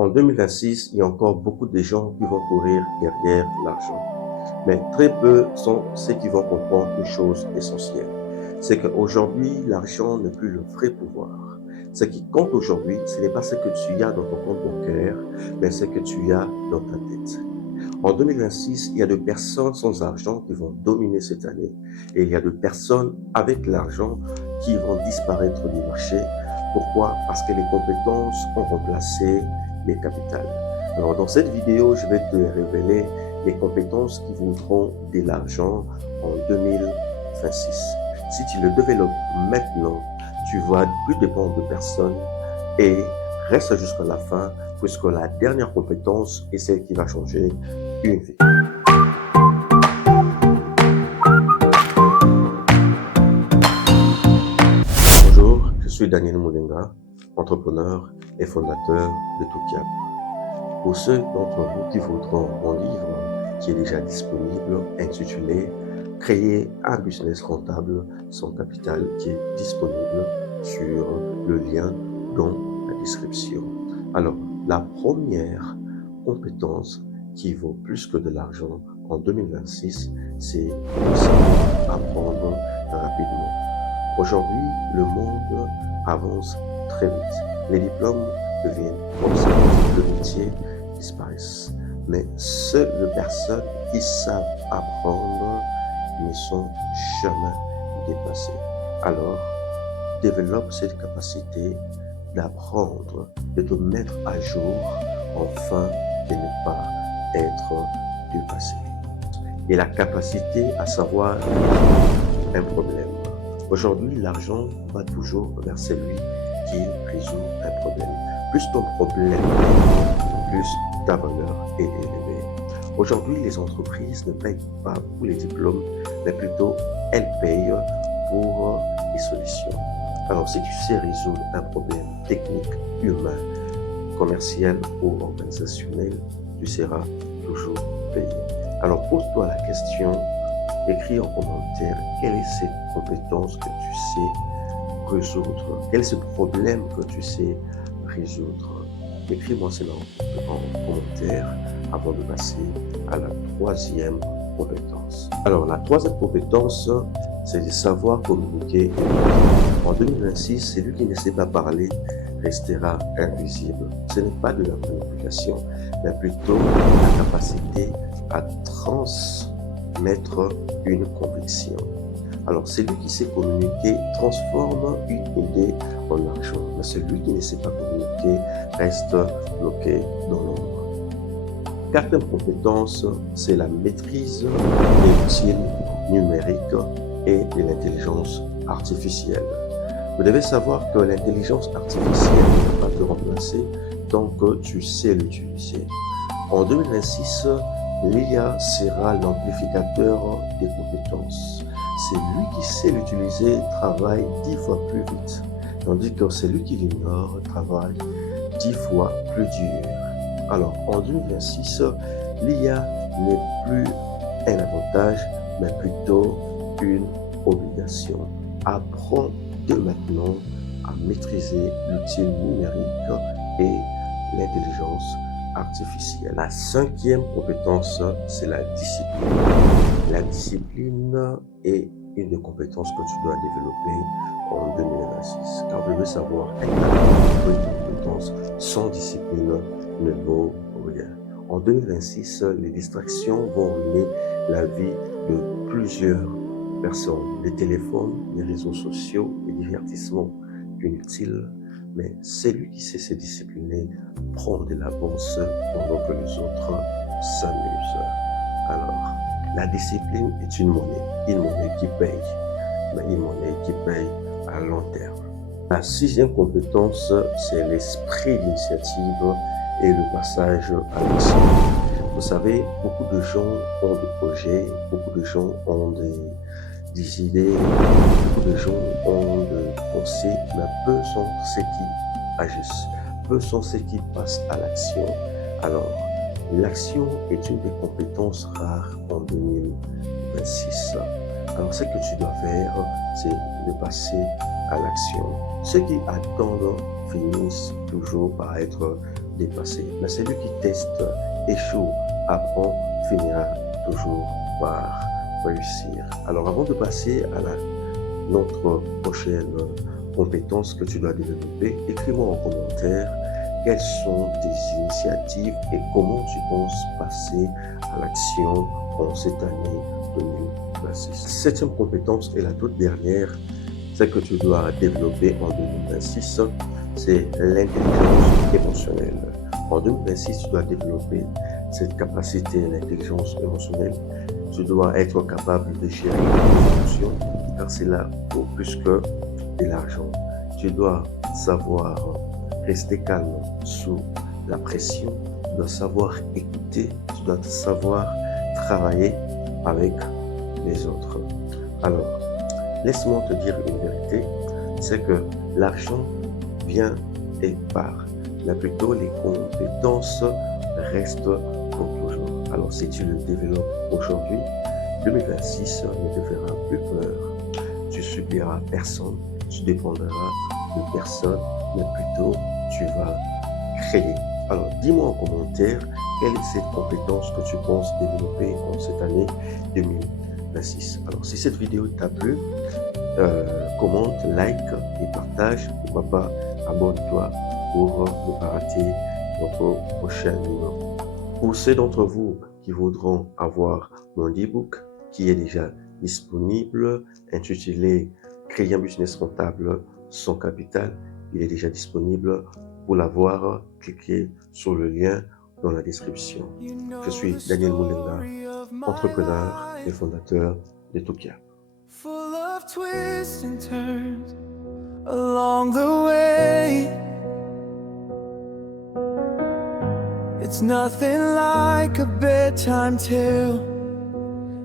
En 2026, il y a encore beaucoup de gens qui vont courir derrière l'argent. Mais très peu sont ceux qui vont comprendre une chose essentielle. C'est qu'aujourd'hui, l'argent n'est plus le vrai pouvoir. Ce qui compte aujourd'hui, ce n'est pas ce que tu as dans ton compte bancaire, mais ce que tu as dans ta tête. En 2026, il y a de personnes sans argent qui vont dominer cette année et il y a de personnes avec l'argent qui vont disparaître du marché. Pourquoi? Parce que les compétences ont remplacé les capitales. Alors dans cette vidéo, je vais te révéler les compétences qui vaudront de l'argent en 2026. Si tu le développes maintenant, tu vas plus dépendre de personne et reste jusqu'à la fin puisque la dernière compétence est celle qui va changer une vie. Bonjour, je suis Daniel Moulenga, entrepreneur et fondateur de Toukiab. Pour ceux d'entre vous qui voudront mon livre qui est déjà disponible, intitulé Créer un business rentable sans capital, qui est disponible sur le lien dans la description. Alors, la première compétence qui vaut plus que de l'argent en 2026, c'est de savoir apprendre rapidement. Aujourd'hui, le monde avance très vite. Les diplômes deviennent obsolètes, le métier disparaissent. Mais seules les personnes qui savent apprendre ne sont jamais dépassées. Alors, développe cette capacité d'apprendre, de te mettre à jour, afin de ne pas être dépassé. Et la capacité à savoir résoudre un problème. Aujourd'hui, l'argent va toujours vers celui qui résout un problème. Plus ton problème est, plus ta valeur est élevée. Aujourd'hui, les entreprises ne payent pas pour les diplômes, mais plutôt elles payent pour les solutions. Alors, si tu sais résoudre un problème technique, humain, commercial ou organisationnel, tu seras toujours payé. Alors, pose-toi la question, écris en commentaire quelle est cette compétence que tu sais résoudre, quel est ce problème que tu sais résoudre. Écris-moi cela en commentaire avant de passer à la troisième compétence. Alors, la troisième compétence, c'est de savoir communiquer. En 2026, celui qui ne sait pas parler restera invisible. Ce n'est pas de la manipulation, mais plutôt la capacité à transmettre une conviction. Alors, celui qui sait communiquer transforme une idée en argent, mais celui qui ne sait pas communiquer reste bloqué dans l'ombre. Quatrième compétence, c'est la maîtrise des outils numériques et de l'intelligence artificielle. Vous devez savoir que l'intelligence artificielle ne va pas te remplacer tant que tu sais l'utiliser. En 2026, l'IA sera l'amplificateur des compétences. Celui qui sait l'utiliser travaille 10 fois plus vite, tandis que celui qui l'ignore travaille 10 fois plus dur. Alors, en 2026, l'IA n'est plus un avantage, mais plutôt une obligation. Apprends dès maintenant à maîtriser l'outil numérique et l'intelligence artificielle. La cinquième compétence, c'est la discipline. La discipline est une des compétences que tu dois développer en 2026. Car vous devez savoir qu'une compétence sans discipline ne vaut rien. En 2026, les distractions vont ruiner la vie de plusieurs personnes. Les téléphones, les réseaux sociaux, les divertissements inutiles. Mais celui qui sait se discipliner prend de l'avance pendant que les autres s'amusent. Alors, la discipline est une monnaie qui paye, mais une monnaie qui paye à long terme. La sixième compétence, c'est l'esprit d'initiative et le passage à l'action. Vous savez, beaucoup de gens ont des projets, beaucoup de gens ont des idées, beaucoup de gens ont des pensées, mais peu sont ceux qui agissent, peu sont ceux qui passent à l'action. Alors, l'action est une des compétences rares en 2026. Alors, ce que tu dois faire, c'est de passer à l'action. Ceux qui attendent finissent toujours par être dépasser. Mais celui qui teste, échoue, apprend, finira toujours par réussir. Alors avant de passer à notre prochaine compétence que tu dois développer, écris-moi en commentaire quelles sont tes initiatives et comment tu penses passer à l'action en cette année 2026. Septième compétence et la toute dernière, c'est que tu dois développer en 2026, c'est l'intelligence émotionnelle. En 2026, tu dois développer cette capacité, l'intelligence émotionnelle. Tu dois être capable de gérer tes émotions, car c'est là pour plus que de l'argent. Tu dois savoir rester calme sous la pression, tu dois savoir écouter, tu dois savoir travailler avec les autres. Alors, laisse-moi te dire une vérité, c'est que l'argent vient et part, mais plutôt les compétences restent pour toujours. Alors, si tu le développes aujourd'hui, 2026 ne te fera plus peur. Tu subiras personne, tu dépendras de personne, mais plutôt tu vas créer. Alors, dis-moi en commentaire quelle est cette compétence que tu penses développer en cette année 2026. Alors, si cette vidéo t'a plu, commente, like et partage. Pourquoi pas, abonne-toi pour ne pas rater notre prochain numéro. Pour ceux d'entre vous qui voudront avoir mon e-book qui est déjà disponible, intitulé Créer un business rentable sans capital, il est déjà disponible. Pour l'avoir, cliquez sur le lien dans la description. Je suis Daniel Moulenga, entrepreneur et fondateur de Toukia. Full of twists and turns along the way. It's nothing like a bedtime tale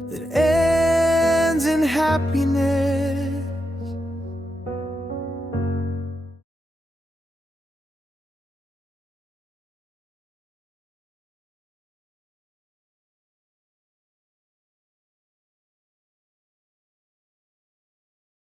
that ends in happiness.